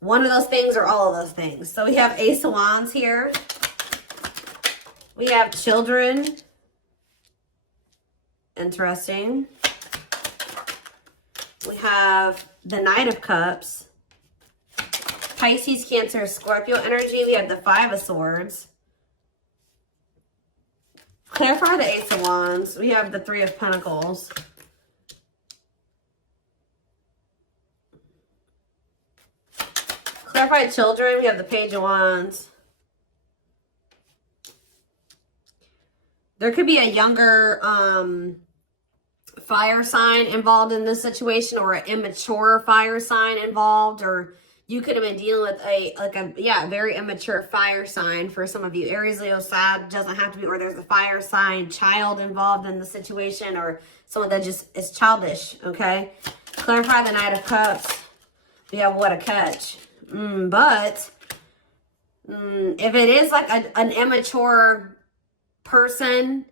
One of those things or all of those things. So we have Ace of Wands here. We have children. Interesting. We have the Knight of Cups. Pisces, Cancer, Scorpio energy. We have the Five of Swords. Clarify the Ace of Wands. We have the Three of Pentacles. Clarify children. We have the Page of Wands. There could be a younger fire sign involved in this situation, or an immature fire sign involved, or you could have been dealing with a very immature fire sign for some of you. Aries, Leo, Sag, doesn't have to be, or there's a fire sign child involved in the situation, or someone that just is childish, okay? Clarify the Knight of Cups. We have what a catch. But if it is like an immature person,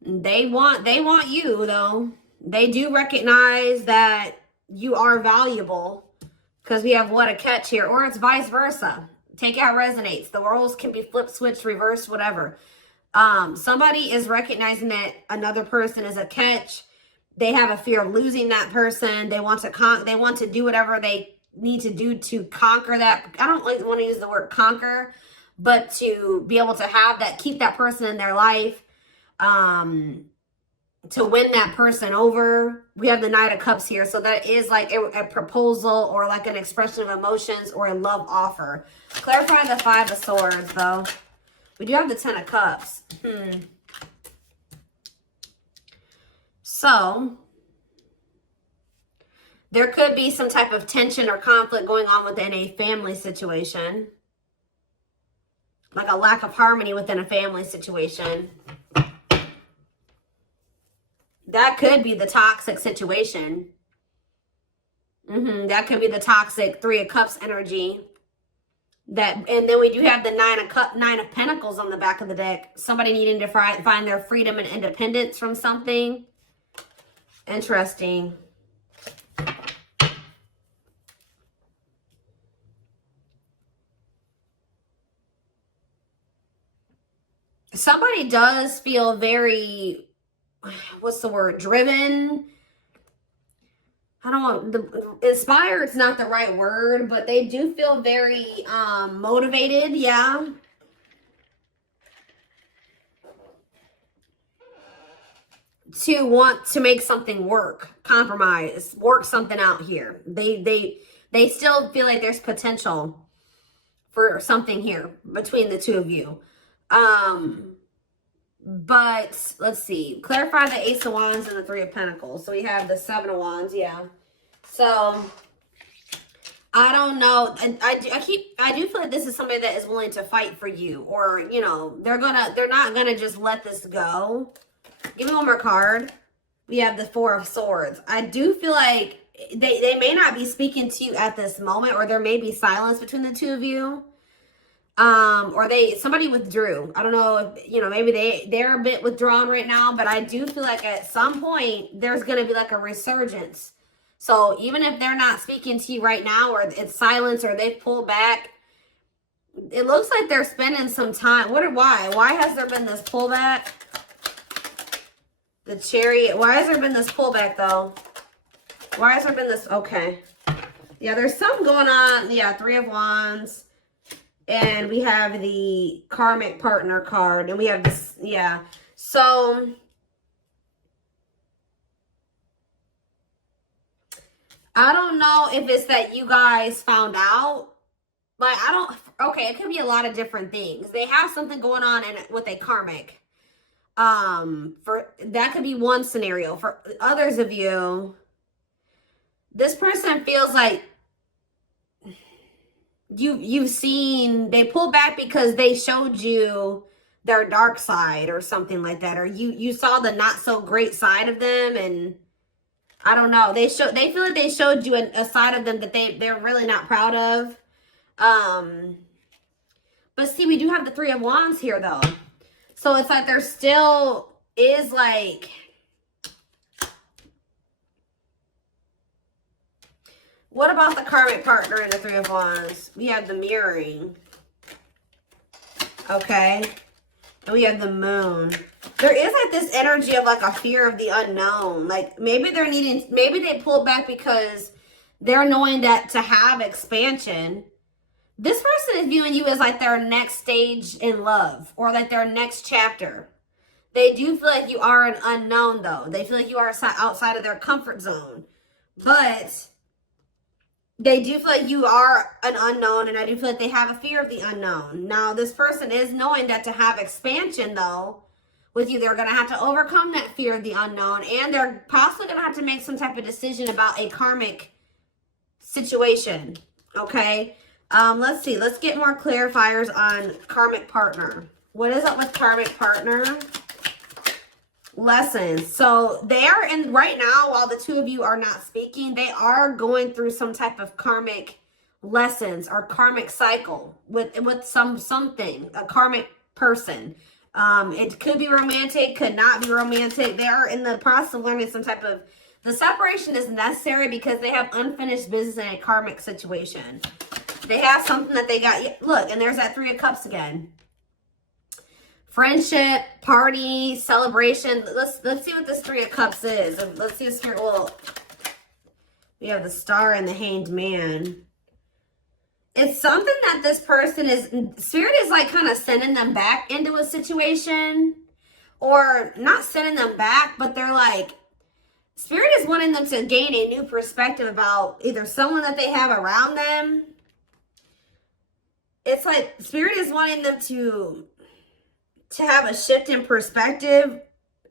they want you, though. They do recognize that you are valuable. Because we have what a catch here. Or it's vice versa. Take out resonates. The roles can be flipped, switched, reversed, whatever. Somebody is recognizing that another person is a catch. They have a fear of losing that person. They want to do whatever they need to do to conquer that. I don't want to use the word conquer, but to be able to have that, keep that person in their life. To win that person over. We have the Knight of Cups here. So that is like a proposal, or like an expression of emotions, or a love offer. Clarify the Five of Swords, though. We do have the Ten of Cups. So there could be some type of tension or conflict going on within a family situation. Like a lack of harmony within a family situation. That could be the toxic situation. That could be the toxic Three of Cups energy. And then we do have the Nine of Pentacles on the back of the deck. Somebody needing to find their freedom and independence from something. Interesting. Somebody does feel very, what's the word, driven. I don't want, inspired's not the right word, but they do feel very motivated, yeah. To want to make something work, compromise, work something out here. They still feel like there's potential for something here between the two of you. But let's see. Clarify the Ace of Wands and the Three of Pentacles. So we have the Seven of Wands, yeah. So I don't know. I do feel like this is somebody that is willing to fight for you, or you know, they're not gonna just let this go. Give me one more card. We have the Four of Swords. I do feel like they may not be speaking to you at this moment, or there may be silence between the two of you. Or somebody withdrew. I don't know if, you know, maybe they're a bit withdrawn right now, but I do feel like at some point there's going to be like a resurgence. So even if they're not speaking to you right now, or it's silence, or they've pulled back, it looks like they're spending some time. Why has there been this pullback? The Chariot. Why has there been this pullback though? Why has there been this? Okay. Yeah, there's something going on. Yeah, Three of Wands. And we have the Karmic partner card. And we have this, yeah. So, I don't know if it's that you guys found out. Like, okay, it could be a lot of different things. They have something going on with a Karmic. That could be one scenario. For others of you, this person feels like you've seen, they pulled back because they showed you their dark side or something like that, or you saw the not so great side of them, and I don't know, they feel like they showed you a side of them that they're really not proud of. But see, we do have the Three of Wands here though, so it's like there still is like, What about the karmic partner in the Three of Wands? We have the mirroring. Okay. And we have the moon. There is like this energy of like a fear of the unknown. Like maybe they're needing, maybe they pulled back because they're knowing that to have expansion, this person is viewing you as like their next stage in love or like their next chapter. They do feel like you are an unknown though. They feel like you are outside of their comfort zone. But they do feel like you are an unknown, and I do feel like they have a fear of the unknown. Now, this person is knowing that to have expansion, though, with you, they're going to have to overcome that fear of the unknown, and they're possibly going to have to make some type of decision about a karmic situation, okay? Let's see. Let's get more clarifiers on karmic partner. What is up with karmic partner? Lessons. So they are in right now, while the two of you are not speaking, they are going through some type of karmic lessons or karmic cycle with something, a karmic person. It could be romantic, could not be romantic. They are in the process of learning some type of, the separation is necessary because they have unfinished business in a karmic situation. They have something that they got. Look, and there's that Three of Cups again. Friendship, party, celebration. Let's see what this Three of Cups is. Let's see if Spirit will. We have the Star and the Hanged Man. It's something that this person is, Spirit is like kind of sending them back into a situation. Or not sending them back, but they're like, Spirit is wanting them to gain a new perspective about either someone that they have around them. It's like Spirit is wanting them to have a shift in perspective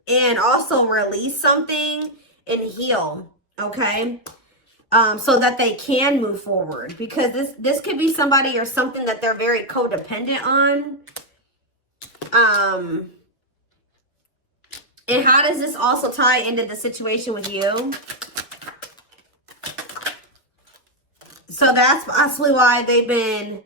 and also release something and heal, okay? So that they can move forward, because this could be somebody or something that they're very codependent on. And how does this also tie into the situation with you? So that's possibly why they've been,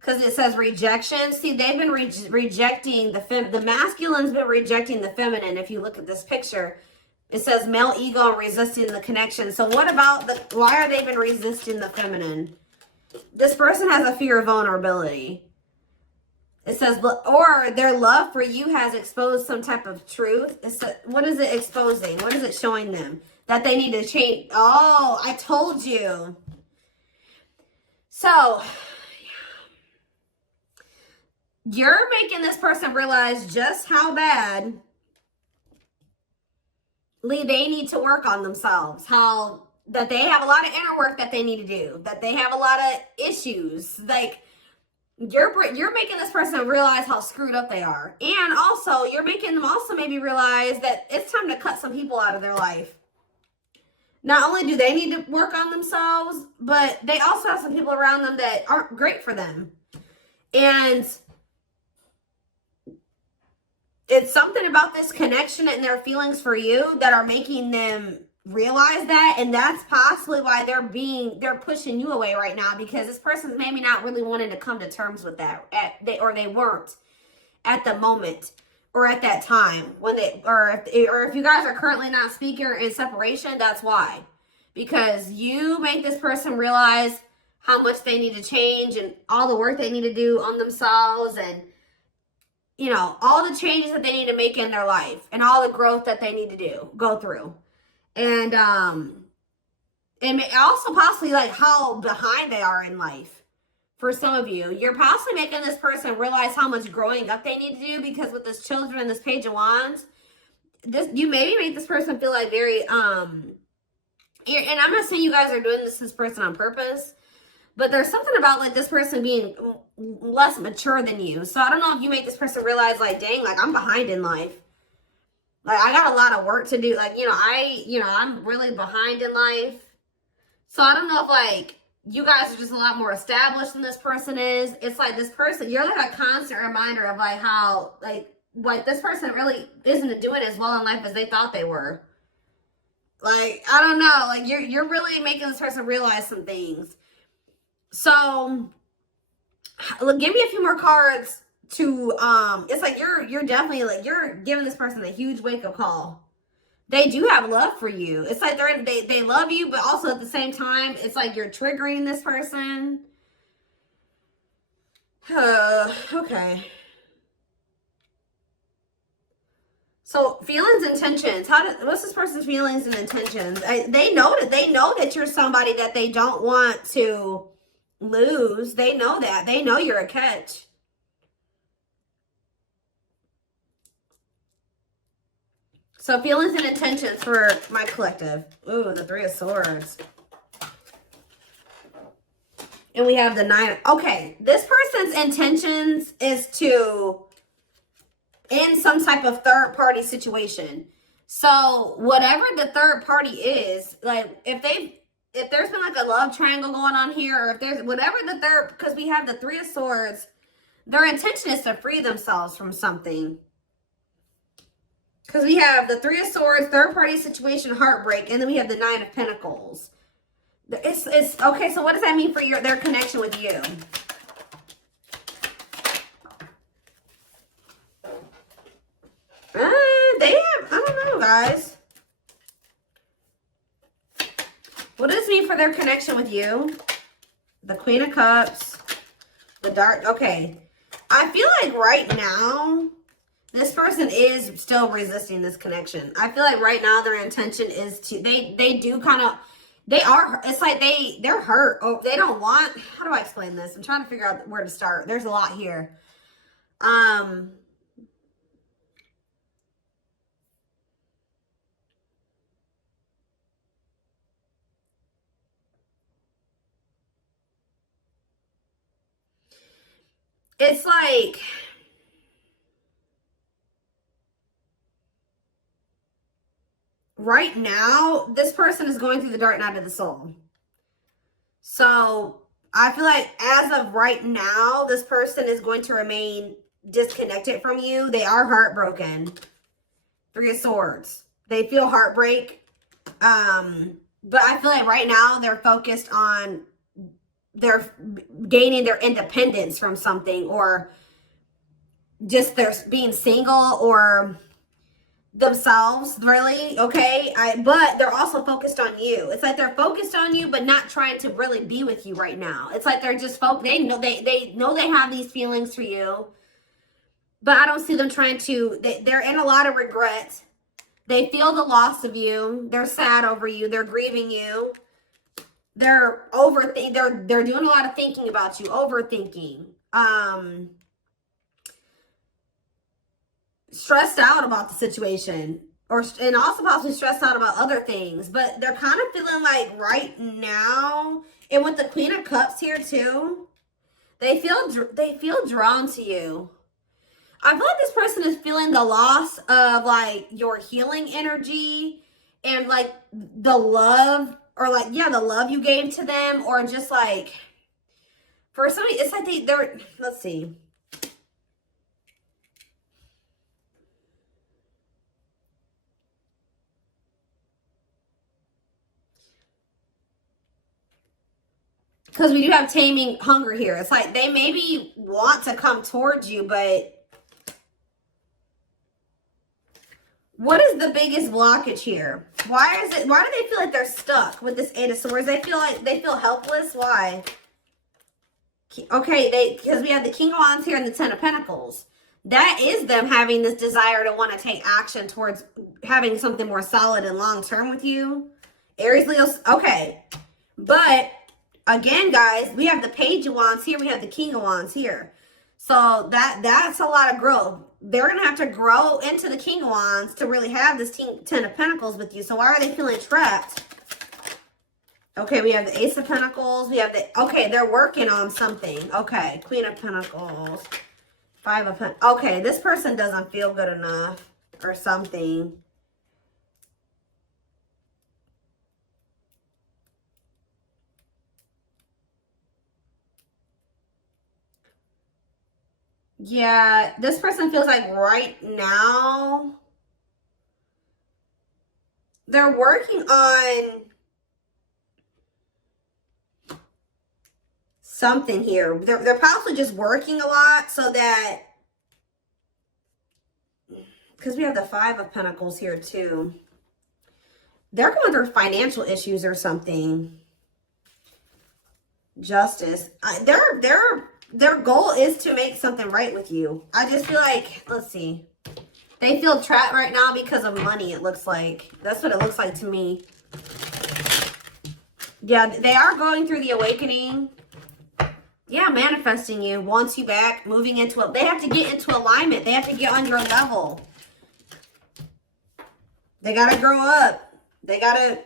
because it says rejection. See, they've been rejecting the masculine's been rejecting the feminine. If you look at this picture, it says male ego and resisting the connection. So what about why are they been resisting the feminine? This person has a fear of vulnerability. It says, or their love for you has exposed some type of truth. What is it exposing? What is it showing them? That they need to change. Oh, I told you. So you're making this person realize just how badly they need to work on themselves. How that they have a lot of inner work that they need to do. That they have a lot of issues. Like, you're making this person realize how screwed up they are. And also, you're making them also maybe realize that it's time to cut some people out of their life. Not only do they need to work on themselves, but they also have some people around them that aren't great for them. And it's something about this connection and their feelings for you that are making them realize that. And that's possibly why they're pushing you away right now, because this person's maybe not really wanting to come to terms with that, or they weren't at the moment or at that time when or if you guys are currently not speaking or in separation, that's why. Because you make this person realize how much they need to change and all the work they need to do on themselves, and you know, all the changes that they need to make in their life and all the growth that they need to go through. And also possibly like how behind they are in life. For some of you, you're possibly making this person realize how much growing up they need to do, because with this Children and this Page of Wands, you maybe make this person feel like very, and I'm not saying you guys are doing this person on purpose, but there's something about like this person being less mature than you. So I don't know if you make this person realize like, dang, like I'm behind in life. Like I got a lot of work to do. Like, I'm really behind in life. So I don't know if like you guys are just a lot more established than this person is. It's like this person, you're like a constant reminder of like how like this person really isn't doing as well in life as they thought they were. Like, I don't know, like you're really making this person realize some things. So give me a few more cards to it's like you're definitely like you're giving this person a huge wake-up call. They do have love for you. It's like they love you, but also at the same time, it's like you're triggering this person. Okay. So feelings, intentions. What's this person's feelings and intentions? They know that you're somebody that they don't want to lose. They know that. They know you're a catch. So feelings and intentions for my collective. Ooh, the Three of Swords. And we have the Nine. Okay, this person's intentions is to end some type of third party situation. So whatever the third party is, like if there's been like a love triangle going on here, or if there's whatever the third, because we have the Three of Swords, their intention is to free themselves from something. Because we have the Three of Swords, third party situation, heartbreak, and then we have the Nine of Pentacles. It's okay. So what does that mean for their connection with you? They have, I don't know, guys. What does this mean for their connection with you? The Queen of Cups, the Dark. Okay, I feel like right now, this person is still resisting this connection. I feel like right now their intention is to, they do kind of, they are, it's like they're hurt. Oh, they don't want, how do I explain this? I'm trying to figure out where to start. There's a lot here. It's like, right now, this person is going through the dark night of the soul. So I feel like as of right now, this person is going to remain disconnected from you. They are heartbroken. Three of Swords. They feel heartbreak. But I feel like right now they're focused on they're gaining their independence from something, or just they're being single, or themselves, really. Okay, but they're also focused on you. It's like they're focused on you, but not trying to really be with you right now. It's like they're just they know they have these feelings for you, but I don't see them trying to. They're in a lot of regret. They feel the loss of you. They're sad over you. They're grieving you. They're they're doing a lot of thinking about you, overthinking. Stressed out about the situation, and also possibly stressed out about other things. But they're kind of feeling like right now, and with the Queen of Cups here too, they feel drawn to you. I feel like this person is feeling the loss of like your healing energy, and like the love, or like, yeah, the love you gave to them, or just like for somebody, it's like they're let's see. Because we do have taming hunger here. It's like they maybe want to come towards you, but what is the biggest blockage here? Why do they feel like they're stuck with this Eight of Swords? They feel helpless. Why? Okay, because we have the King of Wands here and the Ten of Pentacles. That is them having this desire to want to take action towards having something more solid and long term with you. Aries, Leo, okay. But again, guys, we have the Page of Wands here. We have the King of Wands here. So that's a lot of growth. They're going to have to grow into the King of Wands to really have this Ten of Pentacles with you. So why are they feeling trapped? Okay, we have the Ace of Pentacles. We have okay, they're working on something. Okay, Queen of Pentacles. Five of Pentacles. Okay, this person doesn't feel good enough or something. Yeah, this person feels like right now they're working on something here. They're possibly just working a lot so that, because we have the Five of Pentacles here too. They're going through financial issues or something. Justice. Their goal is to make something right with you. I just feel like, let's see. They feel trapped right now because of money, it looks like. That's what it looks like to me. Yeah, they are going through the awakening. Yeah, manifesting you, wants you back, moving into it. They have to get into alignment. They have to get on your level. They got to grow up. They got to,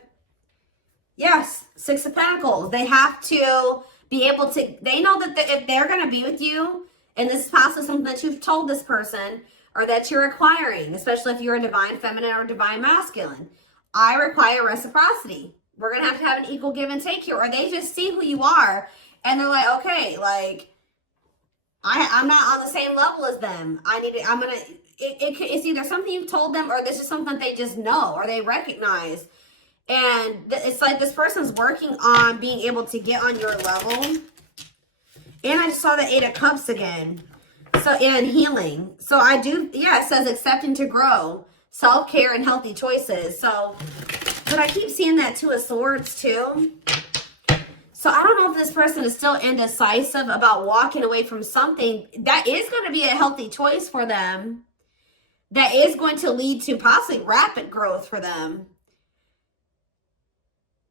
yes, Six of Pentacles. They have to be able to, they know that if they're going to be with you, and this is possibly something that you've told this person, or that you're acquiring, especially if you're a divine feminine or divine masculine. I require reciprocity. We're going to have an equal give and take here. Or they just see who you are, and they're like, okay, like, I'm not on the same level as them. It's either something you've told them, or this is something that they just know, or they recognize. And it's like this person's working on being able to get on your level. And I just saw the Eight of Cups again. So, and healing. So I do, yeah, it says accepting to grow, self-care, and healthy choices. So, but I keep seeing that Two of Swords too. So I don't know if this person is still indecisive about walking away from something that is going to be a healthy choice for them. That is going to lead to possibly rapid growth for them.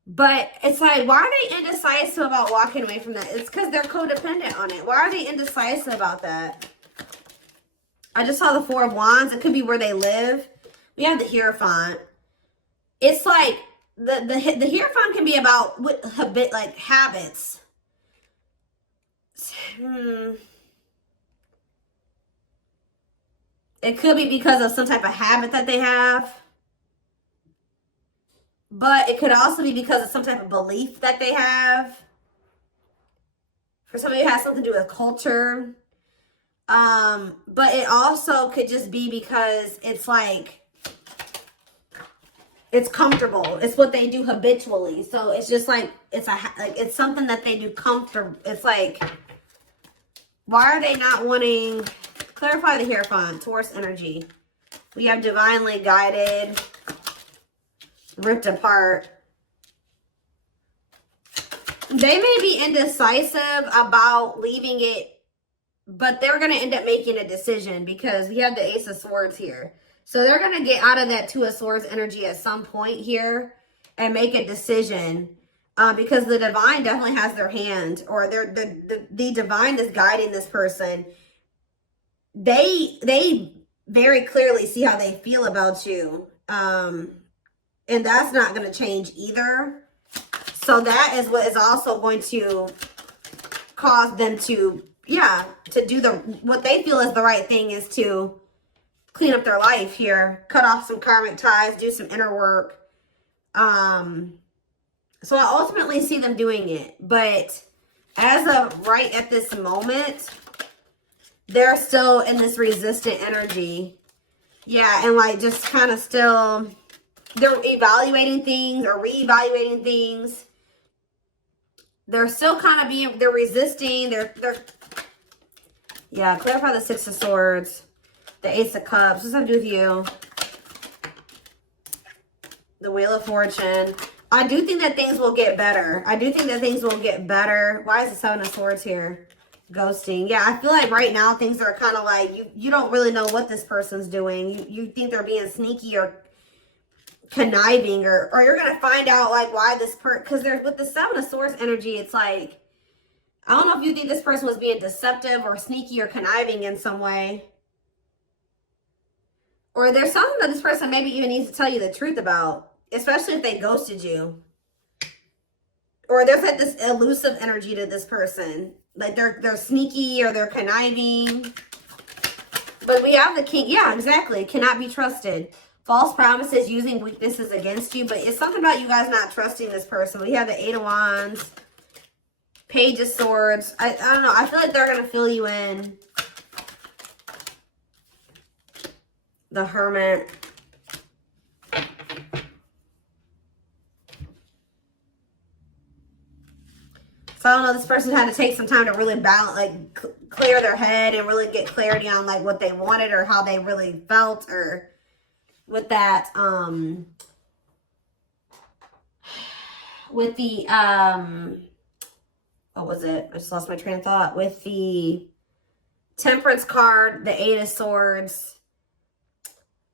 But it's like, why are they indecisive about walking away from that? It's because they're codependent on it. Why are they indecisive about that? I just saw the Four of Wands. It could be where they live. We have the Hierophant. It's like the Hierophant can be about like habits. It could be because of some type of habit that they have. But it could also be because of some type of belief that they have. For some of you, it has something to do with culture. But it also could just be because it's like, it's comfortable. It's what they do habitually. So it's just like, it's something that they do comfortable. It's like, why are they not wanting, clarify the Hierophant, Taurus energy. We have divinely guided, ripped apart. They may be indecisive about leaving it, but they're going to end up making a decision because we have the Ace of Swords here. So they're going to get out of that Two of Swords energy at some point here and make a decision because the divine definitely has their hand, or the divine is guiding this person. They very clearly see how they feel about you. And that's not going to change either. So that is what is also going to cause them to, yeah, to do what they feel is the right thing, is to clean up their life here, cut off some karmic ties, do some inner work. So I ultimately see them doing it, but as of right at this moment, they're still in this resistant energy. Yeah, and like just kind of still, they're evaluating things or reevaluating things. They're still kind of they're resisting. Yeah, clarify the Six of Swords, the Ace of Cups. What's that do with you? The Wheel of Fortune. I do think that things will get better. I do think that things will get better. Why is the Seven of Swords here? Ghosting. Yeah, I feel like right now things are kind of like, you don't really know what this person's doing. You think they're being sneaky or conniving, or you're going to find out like why this because there's, with the Seven of Swords energy, it's like, I don't know if you think this person was being deceptive or sneaky or conniving in some way. Or there's something that this person maybe even needs to tell you the truth about, especially if they ghosted you. Or there's like this elusive energy to this person. Like they're sneaky or they're conniving. But we have the King. Yeah, exactly. Cannot be trusted. False promises, using weaknesses against you. But it's something about you guys not trusting this person. We have the Eight of Wands. Page of Swords. I don't know. I feel like they're going to fill you in. The Hermit. So I don't know, this person had to take some time to really balance, like clear their head and really get clarity on like what they wanted or how they really felt, or with that with the, what was it? I just lost my train of thought. With the Temperance card, the Eight of Swords.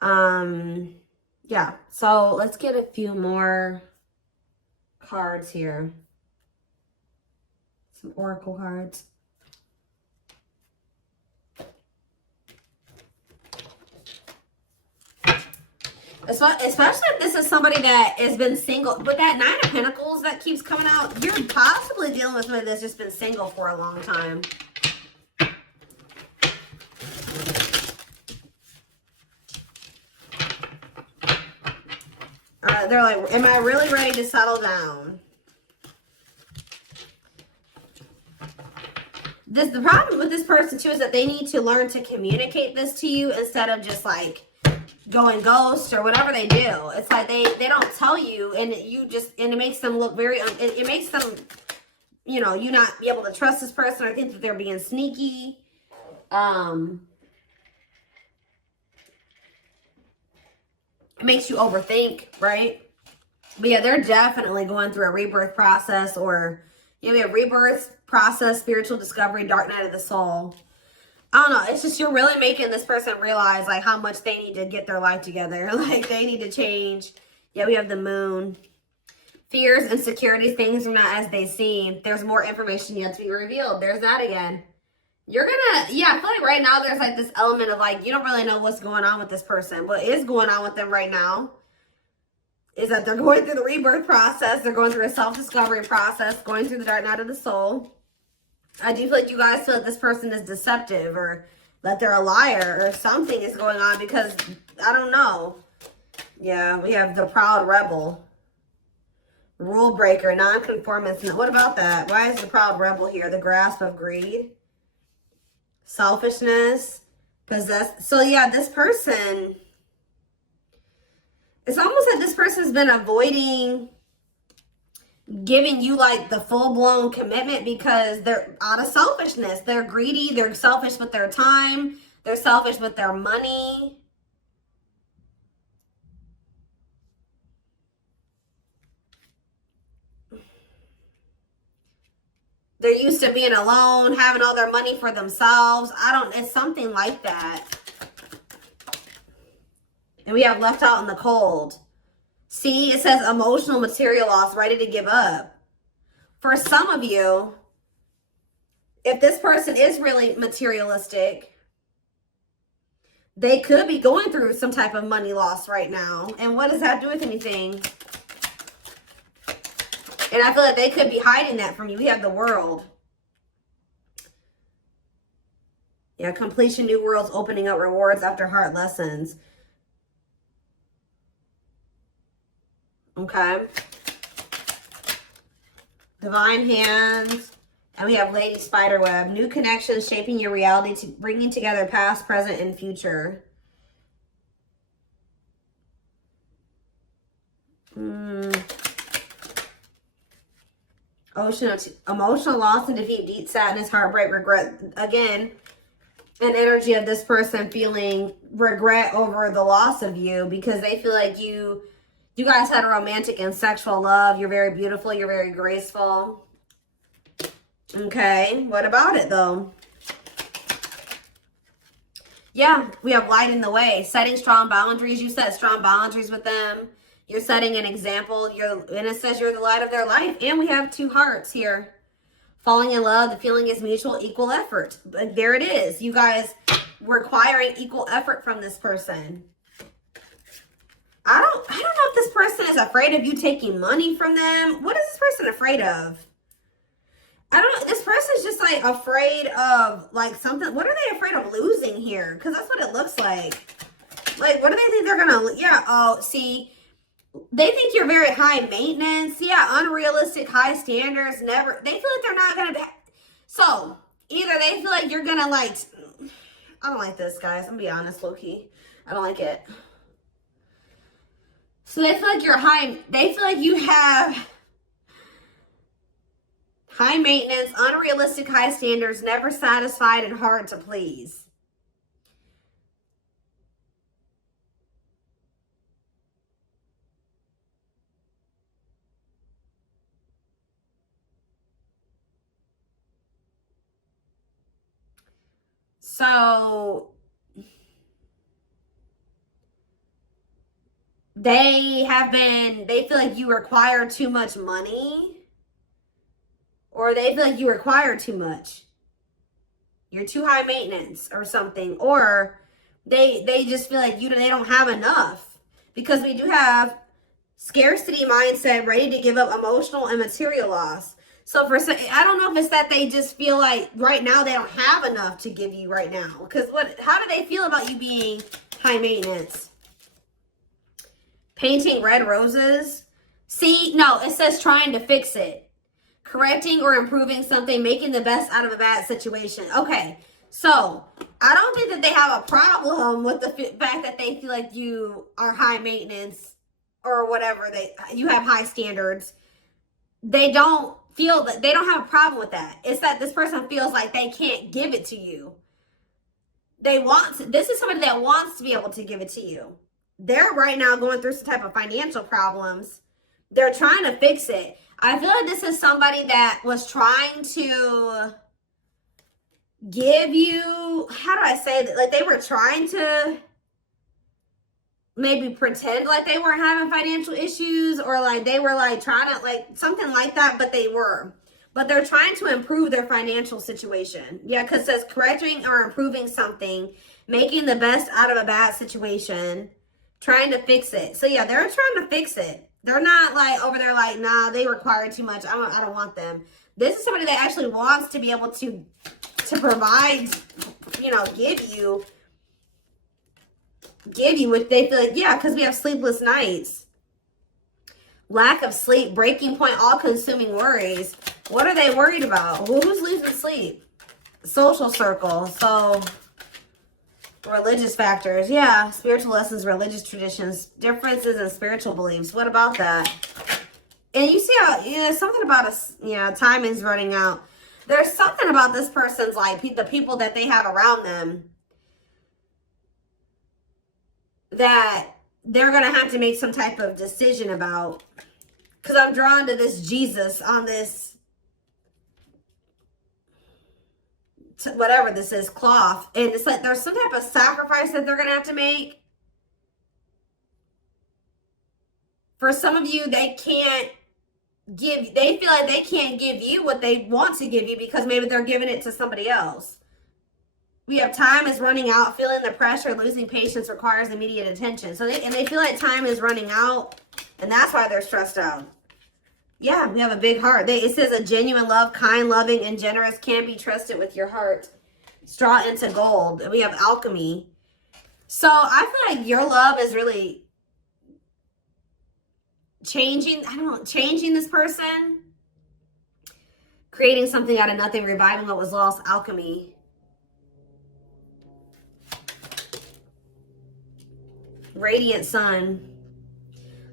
Yeah, so let's get a few more cards here. Some oracle cards. Especially if this is somebody that has been single. But that Nine of Pentacles that keeps coming out, you're possibly dealing with somebody that's just been single for a long time. They're like, am I really ready to settle down? The problem with this person too is that they need to learn to communicate this to you instead of just like going ghost or whatever they do. It's like they don't tell you, and it makes them look very, it makes them, you know, you not be able to trust this person or think that they're being sneaky. It makes you overthink, right? But yeah, they're definitely going through a rebirth process, or maybe a rebirth process, spiritual discovery, dark night of the soul. I don't know. It's just you're really making this person realize like how much they need to get their life together. Like they need to change. Yeah, we have the moon. Fears, insecurities, things are not as they seem. There's more information yet to be revealed. There's that again. You're gonna, yeah, I feel like right now there's like this element of like, you don't really know what's going on with this person. What is going on with them right now is that they're going through the rebirth process. They're going through a self-discovery process, going through the dark night of the soul. I do feel like you guys feel like this person is deceptive or that they're a liar or something is going on because, I don't know. Yeah, we have the proud rebel. Rule breaker, non-conformist. What about that? Why is the proud rebel here? The grasp of greed. Selfishness, so yeah, this person, it's almost like this person's been avoiding giving you like the full-blown commitment because they're out of selfishness. They're greedy, they're selfish with their time, they're selfish with their money. They're used to being alone, having all their money for themselves. It's something like that. And we have left out in the cold. See, it says emotional material loss, ready to give up. For some of you, if this person is really materialistic, they could be going through some type of money loss right now. And what does that do with anything? And I feel like they could be hiding that from you. We have the World. Yeah, completion, new worlds, opening up rewards after hard lessons. Okay. Divine hands. And we have Lady Spiderweb. New connections shaping your reality, to bringing together past, present, and future. Ocean of emotional loss and defeat, deep sadness, heartbreak, regret. Again, an energy of this person feeling regret over the loss of you because they feel like you guys had a romantic and sexual love. You're very beautiful. You're very graceful. Okay, what about it though? Yeah, we have lighting the way, setting strong boundaries. You set strong boundaries with them. You're setting an example. And it says you're the light of their life. And we have two hearts here. Falling in love, the feeling is mutual, equal effort. But there it is. You guys requiring equal effort from this person. I don't know if this person is afraid of you taking money from them. What is this person afraid of? I don't know. This person's just like afraid of like something. What are they afraid of losing here? Because that's what it looks like. Like, what do they think they're going to, yeah. Oh, see, they think you're very high maintenance. Yeah. Unrealistic, high standards. Never. They feel like they're not going to be. So either they feel like you're going to like, I don't like this, guys. I'm going to be honest, low-key. I don't like it. So they feel like you're high. They feel like you have high maintenance, unrealistic high standards, never satisfied, and hard to please. So they feel like you require too much money, or they feel like you require too much. You're too high maintenance or something, or they just feel like they don't have enough, because we do have scarcity mindset, ready to give up emotional and material loss. So I don't know if it's that they just feel like right now they don't have enough to give you right now. Because how do they feel about you being high maintenance? Painting red roses. See, no, it says trying to fix it. Correcting or improving something, making the best out of a bad situation. Okay, so I don't think that they have a problem with the fact that they feel like you are high maintenance or whatever. You have high standards. They don't feel that, they don't have a problem with that. It's that this person feels like they can't give it to you. This is somebody that wants to be able to give it to you. They're right now going through some type of financial problems. They're trying to fix it. I feel like this is somebody that was trying to give you, how do I say that? Like they were trying to maybe pretend like they weren't having financial issues, or like they were like trying to like something like that, but they're trying to improve their financial situation. Yeah, because it says correcting or improving something, making the best out of a bad situation, trying to fix it. So yeah, they're trying to fix it. They're not like over there like, nah, they require too much. I don't want them. This is somebody that actually wants to be able to provide, give you what they feel like. Yeah, because we have sleepless nights, lack of sleep, breaking point, all-consuming worries. What are they worried about? Well, who's losing sleep? Social circle. So religious factors. Yeah, spiritual lessons, religious traditions, differences in spiritual beliefs. What about that? And you see how something about time is running out. There's something about this person's life, the people that they have around them, that they're going to have to make some type of decision about. Because I'm drawn to this Jesus on this, whatever this is, cloth. And it's like there's some type of sacrifice that they're going to have to make. For some of you, they feel like they can't give you what they want to give you because maybe they're giving it to somebody else. We have time is running out, feeling the pressure, losing patience requires immediate attention. So they feel like time is running out, and that's why they're stressed out. Yeah, we have a big heart. It says a genuine love, kind, loving, and generous, can be trusted with your heart. Straw into gold. And we have alchemy. So I feel like your love is really changing this person. Creating something out of nothing, reviving what was lost, alchemy. Radiant sun.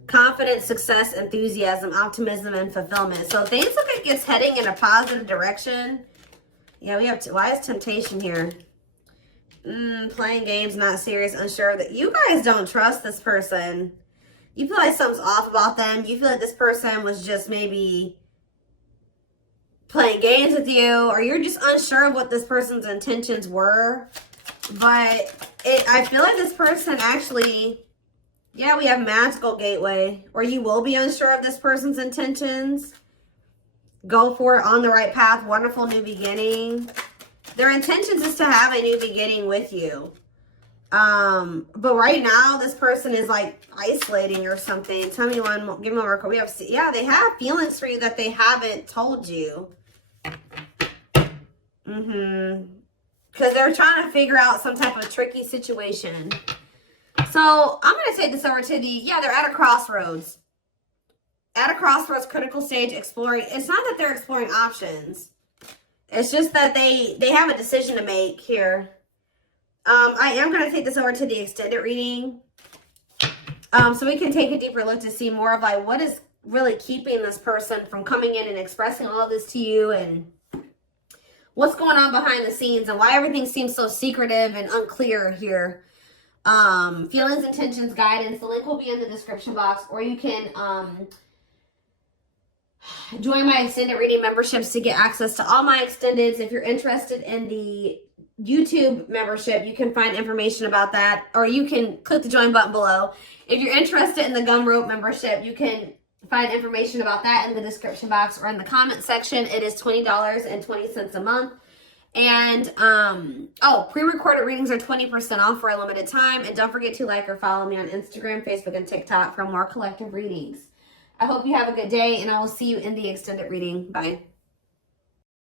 Confidence, success, enthusiasm, optimism, and fulfillment. So things look like it's heading in a positive direction. Yeah, we have, why is temptation here? Playing games, not serious, unsure. That you guys don't trust this person. You feel like something's off about them. You feel like this person was just maybe playing games with you, or you're just unsure of what this person's intentions were. But I feel like this person actually... Yeah, we have magical gateway, or you will be unsure of this person's intentions. Go for it, on the right path, wonderful new beginning. Their intentions is to have a new beginning with you. But right now, this person is like isolating or something. Tell me one, give me one more. We have, yeah, they have feelings for you that they haven't told you. Because they're trying to figure out some type of tricky situation. So I'm going to take this over to they're at a crossroads. At a crossroads, critical stage, exploring. It's not that they're exploring options. It's just that they have a decision to make here. I am going to take this over to the extended reading. So we can take a deeper look to see more of like what is really keeping this person from coming in and expressing all of this to you, and what's going on behind the scenes, and why everything seems so secretive and unclear here. Feelings, intentions, guidance. The link will be in the description box, or you can join my extended reading memberships to get access to all my extendeds. If you're interested in the YouTube membership, you can find information about that, or you can click the join button below. If you're interested in the gum rope membership, you can find information about that in the description box or in the comment section. It is $20.20 a month. And, pre-recorded readings are 20% off for a limited time. And don't forget to like or follow me on Instagram, Facebook, and TikTok for more collective readings. I hope you have a good day, and I will see you in the extended reading. Bye.